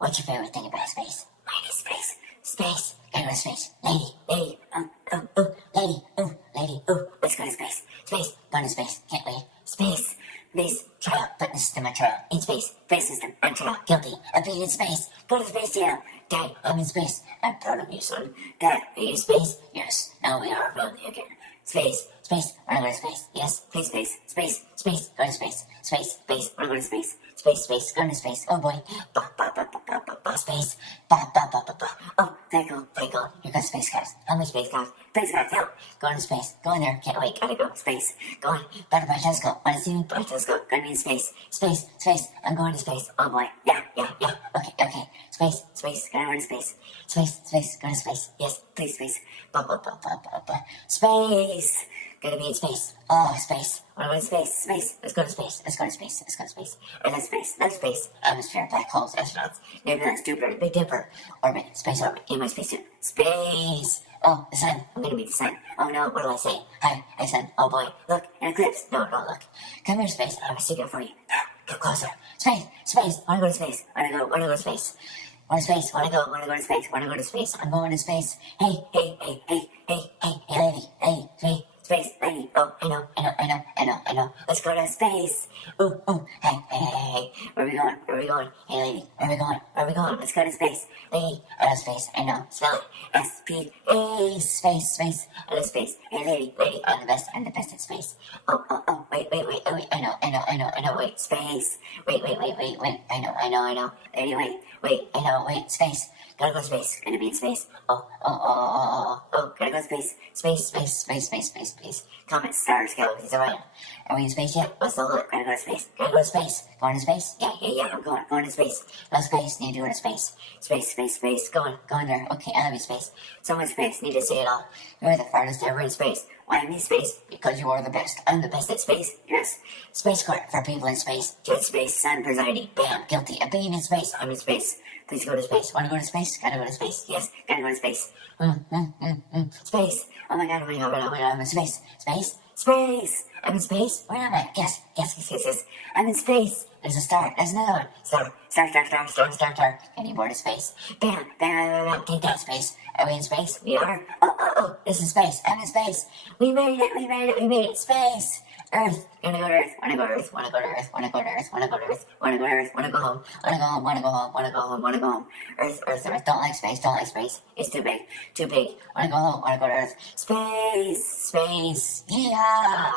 What's your favorite thing about space? Mine is space. Space. Gotta go to space. Lady. Lady. Let's go to space. Space. Going to space. Can't wait. Space. Trial. Fitness system and trial. In space. Face system and trial. Guilty. Of being in space. Go to space jail. Dad, I'm in space. I'm proud of you, son. Dad, are you in space? Yes. Now we are family again. Space. Wanna go to space? Yes. Please, space. Go to space. Wanna go to space? Space. Go to space. Oh boy. Space. Oh, thank God. Here comes space cars. How many space cars? Space cars, help. Going to space. Go in there. Can't wait. Gotta go. Space. Going. Butterfly telescope. Wanna see me? Butterfly telescope. Gonna be in space. Space. I'm going to space. Oh boy. Yeah. Okay. Space. Gotta go to space. Space. Go to space. Yes. Please, space. Space. Gotta be in space. Oh, space. Wanna go to space? Let's go to space. Or let's space. Atmosphere, black holes, astronauts, nebulous, Jupiter, Big Dipper, orbit, space orbit, in my spacesuit. Space. Oh, the sun. I'm gonna be the sun. Oh no, what do I say? Hi, sun. Oh boy, look, an eclipse. No, don't look. Come here, space. I have a secret for you. Get closer. Space. Wanna go to space. Wanna go to space. Wanna go to space. I'm going to space. Hey, lady. Hey, space, lady. Oh, I know. Let's go to space. Ooh. Hey. Where are we going? Hey, lady. Where are we going? Let's go to space. Lady, out of space. I know. Spell it. S-P-A. Space. Out of space. Hey, lady. I'm the best at space. Oh. Wait. I know. Wait. Space. Wait. I know. Lady, wait. I know. Wait. Space. Gotta go to space. Gonna be in space. Oh. Gotta go to space. Comets, stars, galaxies around. Are we in space yet? What's the look? Gotta go to space. Going to space? Yeah. I'm going to space. No space. Need to go to space. Space. Going there. Okay, I love you, space. So much space. Need to see it all. You're the farthest ever in space. Why am I in space? Because you are the best. I'm the best at space. Yes. Space court for people in space. Jet space. Sun presiding. Bam. Guilty of being in space. I'm in space. Please go to space. Wanna go to space? Gotta go to space. Yes. Gotta go to space. Space. Oh my god. I'm in space. Space. I'm in space. Where am I? Guess. I'm in space. There's a star. There's another one. Star. Any more to space? Bam. Take that, space. Are we in space? We are. Oh. This is space. I'm in space. We made it. Space. Earth. Gonna go to Earth. Wanna go to Earth. Wanna go to Earth. Wanna go home. Earth. Don't like space. It's too big. Wanna go home. Wanna go to Earth. Space. Yeah.